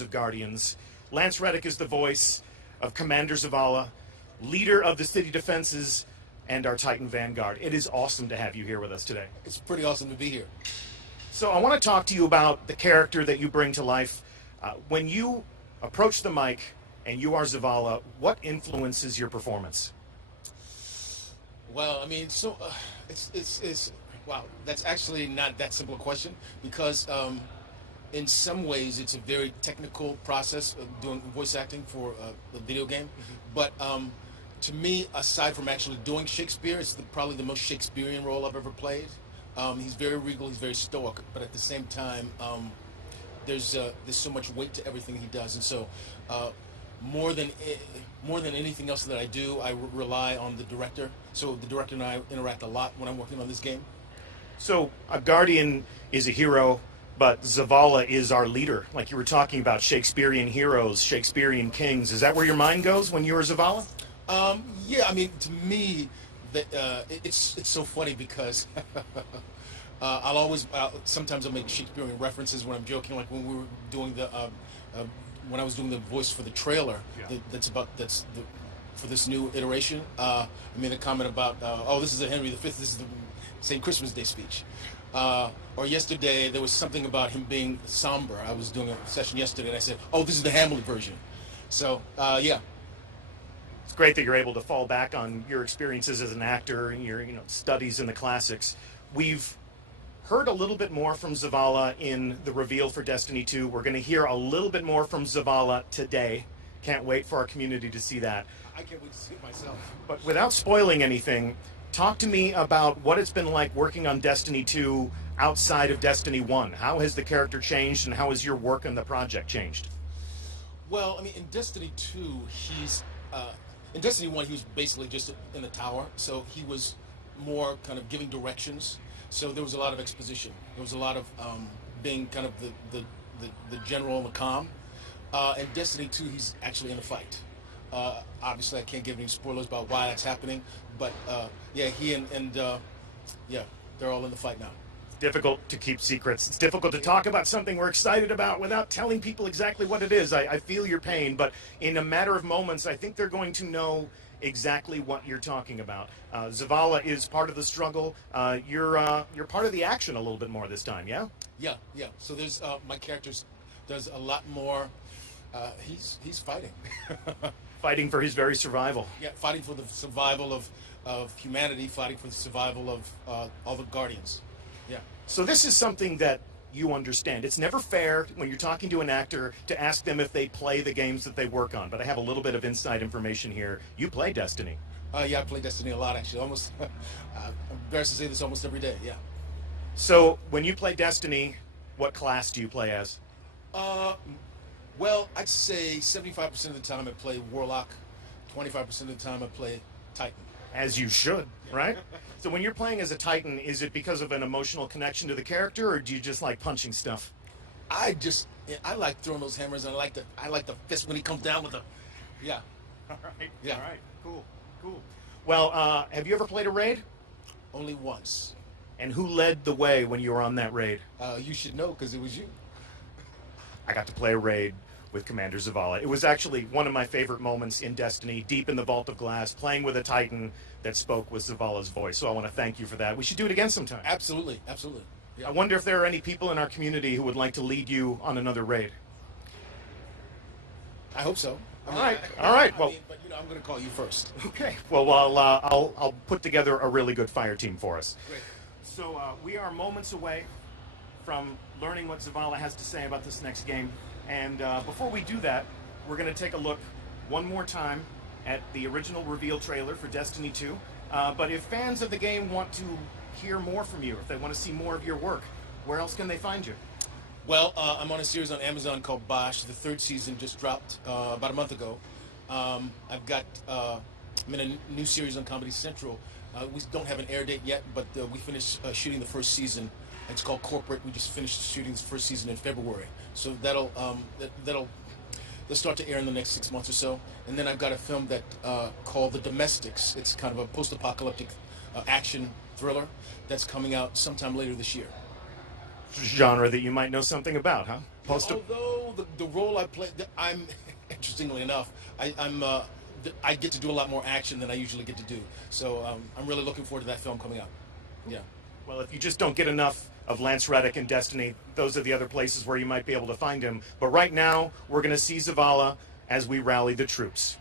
of Guardians. Lance Reddick is the voice of Commander Zavala, leader of the city defenses and our Titan Vanguard. It is awesome to have you here with us today. It's pretty awesome to be here. So I want to talk to you about the character that you bring to life. When you approach the mic and you are Zavala, what influences your performance? Well, I mean, so wow. That's actually not that simple a question because in some ways it's a very technical process of doing voice acting for a video game. But to me, aside from actually doing Shakespeare, it's probably the most Shakespearean role I've ever played. He's very regal, he's very stoic, but at the same time, there's so much weight to everything he does, and so more than anything else that I do, I rely on the director. So the director and I interact a lot when I'm working on this game. So a Guardian is a hero, but Zavala is our leader. Like you were talking about Shakespearean heroes, Shakespearean kings. Is that where your mind goes when you're Zavala? Yeah, I mean, to me, it's so funny because sometimes I'll make Shakespearean references when I'm joking, like when we were doing when I was doing the voice for the trailer. Yeah. For this new iteration. I made a comment about, oh, this is a Henry V. This is the St. Christmas Day speech. Or yesterday there was something about him being somber. I was doing a session yesterday and I said, oh, this is the Hamlet version. So yeah. It's great that you're able to fall back on your experiences as an actor and your studies in the classics. We've heard a little bit more from Zavala in the reveal for Destiny 2. We're going to hear a little bit more from Zavala today. Can't wait for our community to see that. I can't wait to see it myself. But without spoiling anything, talk to me about what it's been like working on Destiny 2 outside of Destiny 1. How has the character changed and how has your work on the project changed? Well, I mean, in Destiny 2, in Destiny 1, he was basically just in the tower, so he was more kind of giving directions. So there was a lot of exposition. There was a lot of being kind of the general and the comm. In Destiny 2, he's actually in a fight. Obviously, I can't give any spoilers about why that's happening, but yeah, he and yeah, they're all in the fight now. It's difficult to keep secrets. It's difficult to talk about something we're excited about without telling people exactly what it is. I feel your pain, but in a matter of moments, I think they're going to know exactly what you're talking about. Zavala is part of the struggle. You're part of the action a little bit more this time, yeah? Yeah. So there's my character's there's a lot more. He's fighting. Fighting for his very survival. Yeah, fighting for the survival of humanity, fighting for the survival of all the Guardians. Yeah. So this is something that you understand. It's never fair when you're talking to an actor to ask them if they play the games that they work on, but I have a little bit of inside information here. You play Destiny. Yeah, I play Destiny a lot, actually. Almost, I'm embarrassed to say this, almost every day, yeah. So when you play Destiny, what class do you play as? Well, I'd say 75% of the time I play Warlock, 25% of the time I play Titan. As you should, right? So when you're playing as a Titan, is it because of an emotional connection to the character, or do you just like punching stuff? I like throwing those hammers, and I like the fist when he comes down with the, yeah. All right. Yeah. All right. Cool. Well, have you ever played a raid? Only once. And who led the way when you were on that raid? You should know because it was you. I got to play a raid with Commander Zavala. It was actually one of my favorite moments in Destiny, deep in the Vault of Glass, playing with a Titan that spoke with Zavala's voice. So I want to thank you for that. We should do it again sometime. Absolutely. Yeah. I wonder if there are any people in our community who would like to lead you on another raid. I hope so. All right. Well, but I'm going to call you first. Okay. Well, I'll put together a really good fire team for us. Great. So we are moments away from learning what Zavala has to say about this next game. And before we do that, we're going to take a look one more time at the original reveal trailer for Destiny 2. But if fans of the game want to hear more from you, if they want to see more of your work, where else can they find you? Well, I'm on a series on Amazon called Bosch. The third season just dropped about a month ago. I'm in a new series on Comedy Central. We don't have an air date yet, but we finished shooting the first season. It's called Corporate. We just finished shooting the first season in February. So that'll start to air in the next 6 months or so. And then I've got a film that called The Domestics. It's kind of a post-apocalyptic action thriller that's coming out sometime later this year. genre that you might know something about, huh? Although the role I play, I'm interestingly enough, I get to do a lot more action than I usually get to do. So I'm really looking forward to that film coming out. Yeah. Well, if you just don't get enough of Lance Reddick and Destiny, those are the other places where you might be able to find him. But right now, we're going to see Zavala as we rally the troops.